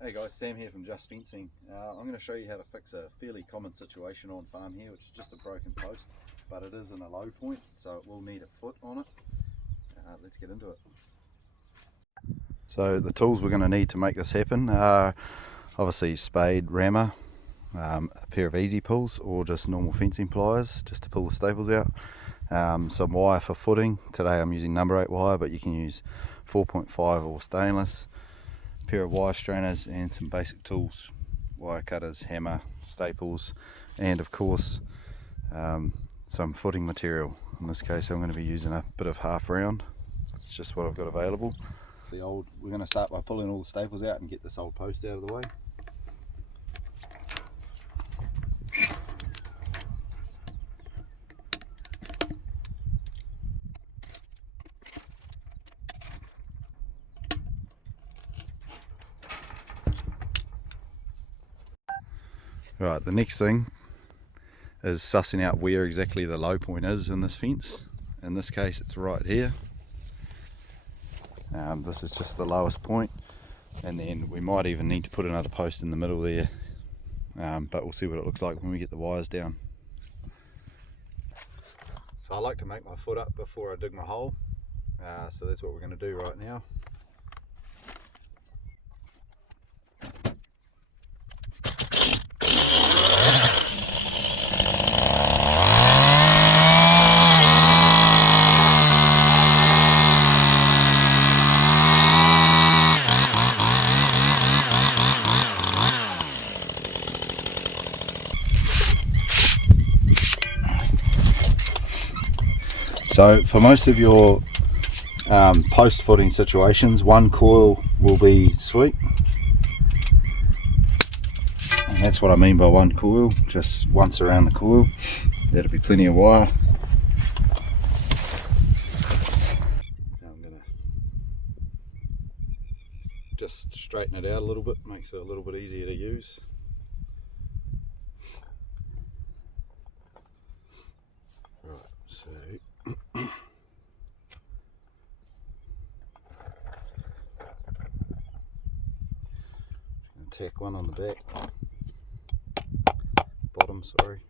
Hey guys, Sam here from Just Fencing. I'm going to show you how to fix a fairly common situation on farm here, which is just a broken post, but it is in a low point, so it will need a foot on it. Let's get into it. So the tools we're going to need to make this happen are obviously spade, rammer, a pair of easy pulls or just normal fencing pliers just to pull the staples out. Some wire for footing. Today I'm using number 8 wire, but you can use 4.5 or stainless. Pair of wire strainers and some basic tools, wire cutters, hammer, staples, and of course some footing material. In this case I'm going to be using a bit of half round. It's just what I've got available. We're going to start by pulling all the staples out and get this old post out of the way. Right, the next thing is sussing out where exactly the low point is in this fence. In this case it's right here. This is just the lowest point, and then we might even need to put another post in the middle there, but we'll see what it looks like when we get the wires down. So I like to make my foot up before I dig my hole, so that's what we're going to do right now. So for most of your post footing situations, one coil will be sweet, and that's what I mean by one coil. Just once around the coil, that'll be plenty of wire. Now I'm going to just straighten it out a little bit, makes it a little bit easier to use. Right, so tack one on the back, bottom, sorry.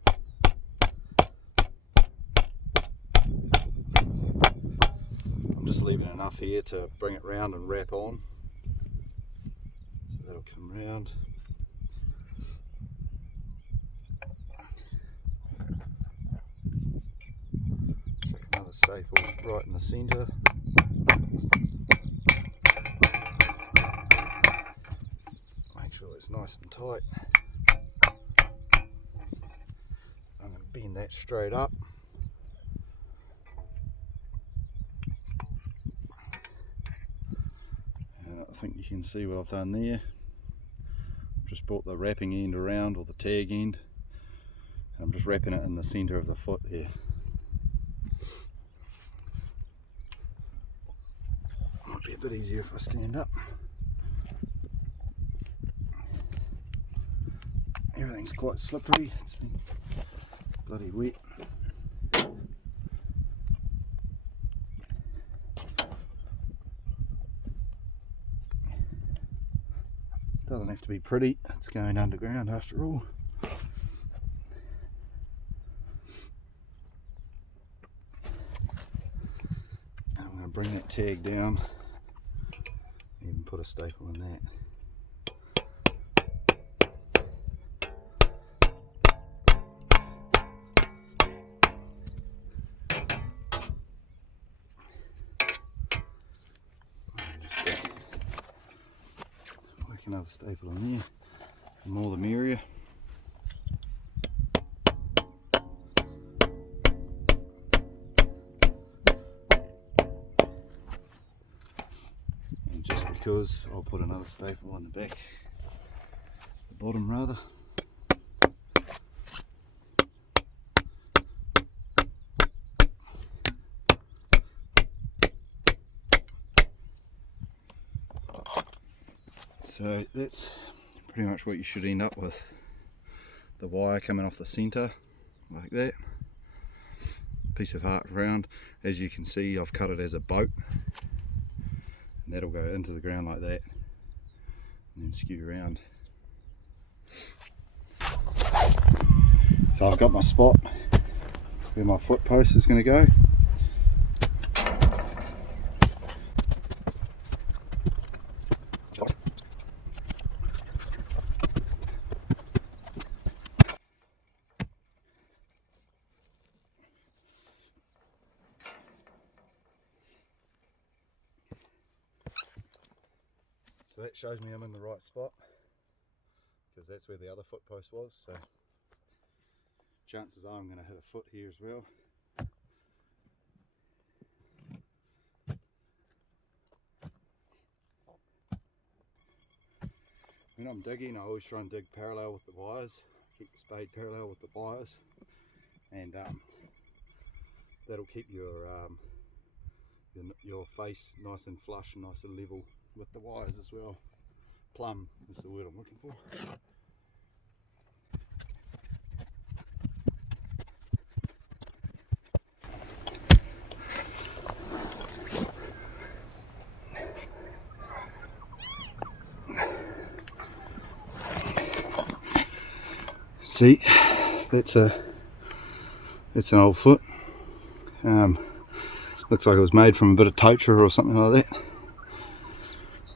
I'm just leaving enough here to bring it round and wrap on. So that'll come round. Another staple right in the centre. Make sure it's nice and tight. I'm going to bend that straight up. And I think you can see what I've done there. I've just brought the wrapping end around, or the tag end, and I'm just wrapping it in the centre of the foot here. Might be a bit easier if I stand up. Everything's quite slippery, it's been bloody wet. Doesn't have to be pretty, it's going underground after all. And I'm going to bring that tag down, even put a staple in that. Another staple in there, the more the merrier. And just because, I'll put another staple on the back, the bottom rather. So that's pretty much what you should end up with. The wire coming off the centre like that. Piece of half round. As you can see, I've cut it as a boat, and that'll go into the ground like that. and then skew around. So I've got my spot where my foot post is going to go. So that shows me I'm in the right spot, because that's where the other foot post was. So chances are I'm going to hit a foot here as well. When I'm digging, I always try and dig parallel with the wires, keep the spade parallel with the wires, and that'll keep your face nice and flush and nice and level with the wires as well. Plumb is the word I'm looking for. See, that's an old foot. Looks like it was made from a bit of totara or something like that.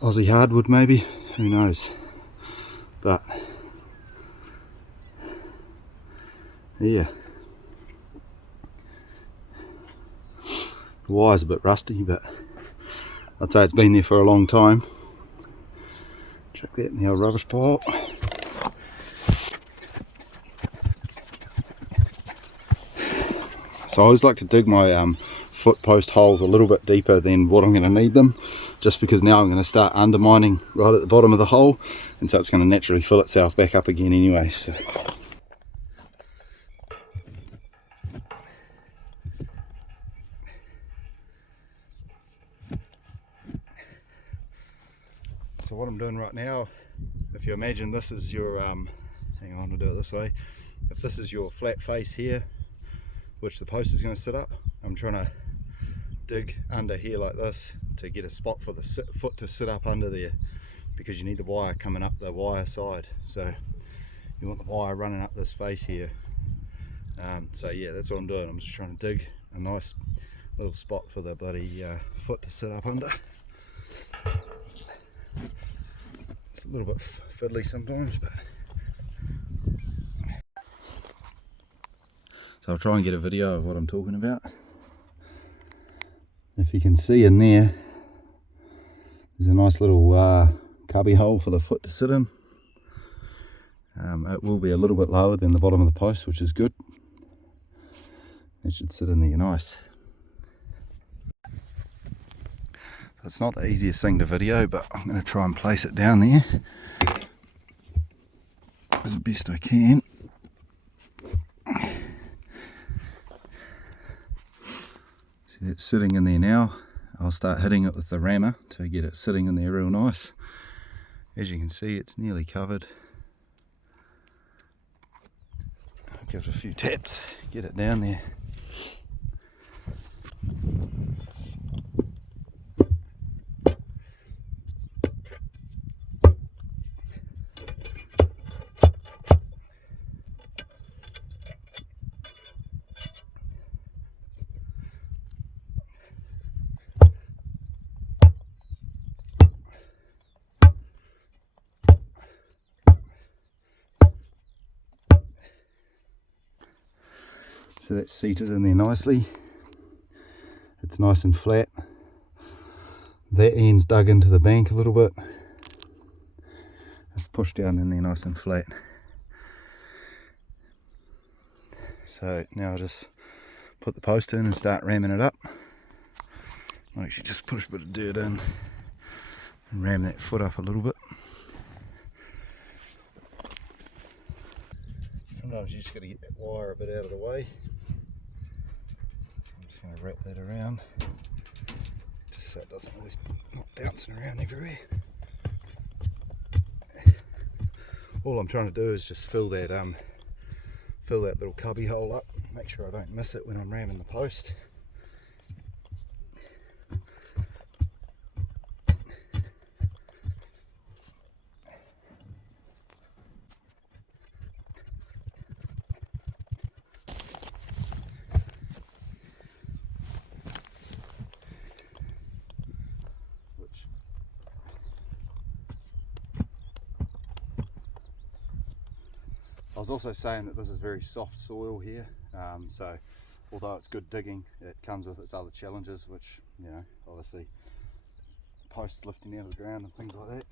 Aussie hardwood maybe, who knows. But yeah, the wire's a bit rusty, but I'd say it's been there for a long time. Chuck that in the old rubbish pile. So I always like to dig my foot post holes a little bit deeper than what I'm going to need them, just because now I'm going to start undermining right at the bottom of the hole, and so it's going to naturally fill itself back up again anyway. So what I'm doing right now, if you imagine this is your hang on, I'll do it this way. If this is your flat face here, which the post is going to sit up, I'm trying to dig under here like this to get a spot for the foot to sit up under there, because you need the wire coming up the wire side. So you want the wire running up this face here. So yeah, that's what I'm doing. I'm just trying to dig a nice little spot for the bloody foot to sit up under. It's a little bit fiddly sometimes, but so I'll try and get a video of what I'm talking about. If you can see in there, there's a nice little cubby hole for the foot to sit in. It will be a little bit lower than the bottom of the post, which is good. It should sit in there nice. So it's not the easiest thing to video, but I'm going to try and place it down there as best I can. See, it's sitting in there now. I'll start hitting it with the rammer to get it sitting in there real nice. As you can see, it's nearly covered. I'll give it a few taps, get it down there. So that's seated in there nicely. It's nice and flat. That end's dug into the bank a little bit. It's pushed down in there nice and flat. So now I'll just put the post in and start ramming it up. I'll actually just push a bit of dirt in and ram that foot up a little bit. Sometimes you just got to get that wire a bit out of the way. So I'm just going to wrap that around, just so it doesn't always not bouncing around everywhere. All I'm trying to do is just fill that little cubby hole up, make sure I don't miss it when I'm ramming the post. was also saying that this is very soft soil here, so although it's good digging, it comes with its other challenges, which, you know, obviously posts lifting out of the ground and things like that.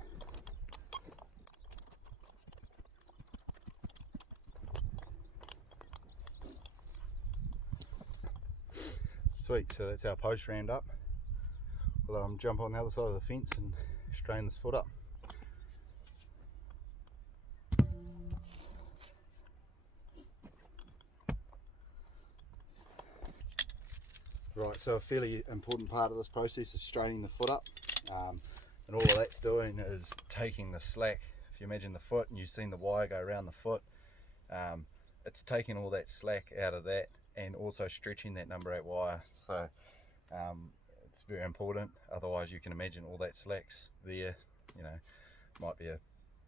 Sweet, so that's our post rammed up. We'll jump on the other side of the fence and strain this foot up. Right, so a fairly important part of this process is straining the foot up, and all that's doing is taking the slack. If you imagine the foot and you've seen the wire go around the foot, it's taking all that slack out of that and also stretching that number 8 wire. So it's very important, otherwise you can imagine all that slack's there, you know, might be a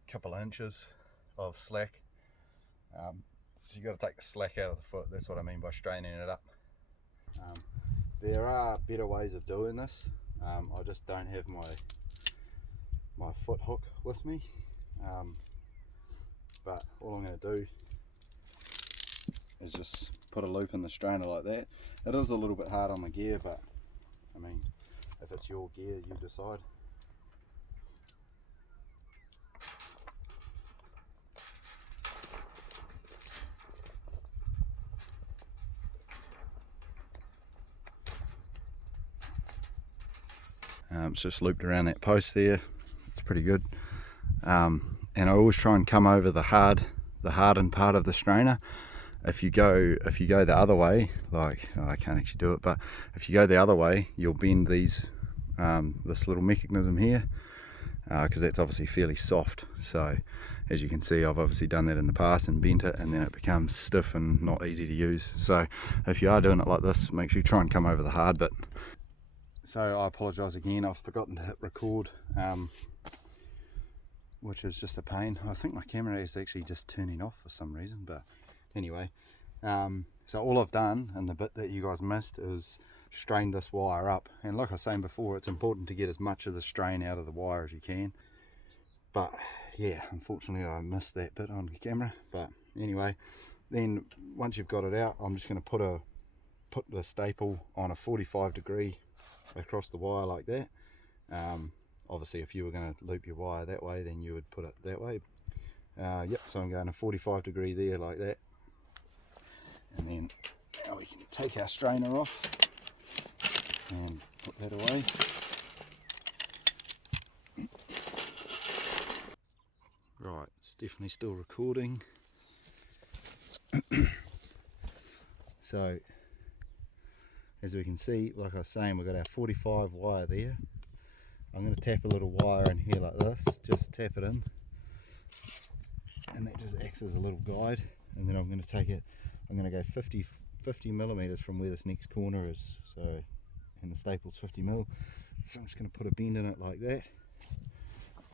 couple of inches of slack. So you've got to take the slack out of the foot. That's what I mean by straining it up. There are better ways of doing this. I just don't have my foot hook with me, but all I'm going to do is just put a loop in the strainer like that. It is a little bit hard on the gear, but I mean, if it's your gear, you decide. It's just looped around that post there. It's pretty good. And I always try and come over the hardened part of the strainer. If you go the other way, like, oh, I can't actually do it, but if you go the other way, you'll bend these this little mechanism here, because that's obviously fairly soft. So as you can see, I've obviously done that in the past and bent it, and then it becomes stiff and not easy to use. So if you are doing it like this, make sure you try and come over the hard bit. So I apologise again, I've forgotten to hit record, which is just a pain. I think my camera is actually just turning off for some reason, but anyway. So all I've done, and the bit that you guys missed, is strain this wire up. And like I was saying before, it's important to get as much of the strain out of the wire as you can. But yeah, unfortunately I missed that bit on the camera. But anyway, then once you've got it out, I'm just going to put the staple on a 45 degree across the wire like that. Obviously if you were going to loop your wire that way, then you would put it that way. Yep, so I'm going a 45 degree there like that, and then now we can take our strainer off and put that away. Right, it's definitely still recording. So as we can see, like I was saying, we've got our 45 wire there. I'm going to tap a little wire in here like this, just tap it in, and that just acts as a little guide. And then I'm going to take it, I'm going to go 50 millimeters from where this next corner is, so, and the staple's 50 mil, so I'm just going to put a bend in it like that.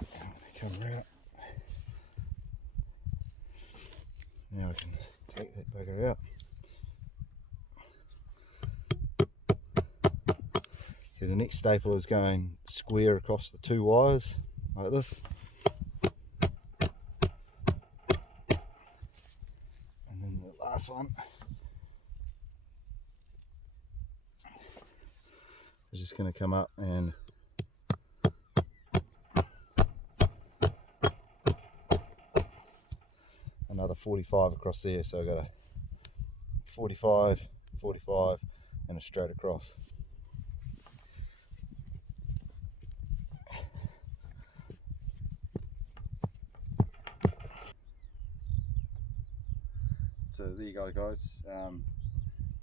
I'm going to come out. Now I can take that bugger out. So the next staple is going square across the 2 wires like this. And then the last one is just going to come up and another 45 across there. So I've got a 45, 45 and a straight across. So there you go, guys.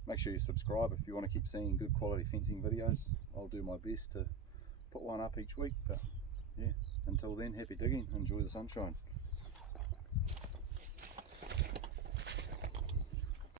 Make sure you subscribe if you want to keep seeing good quality fencing videos. I'll do my best to put one up each week, but yeah, until then, happy digging, enjoy the sunshine.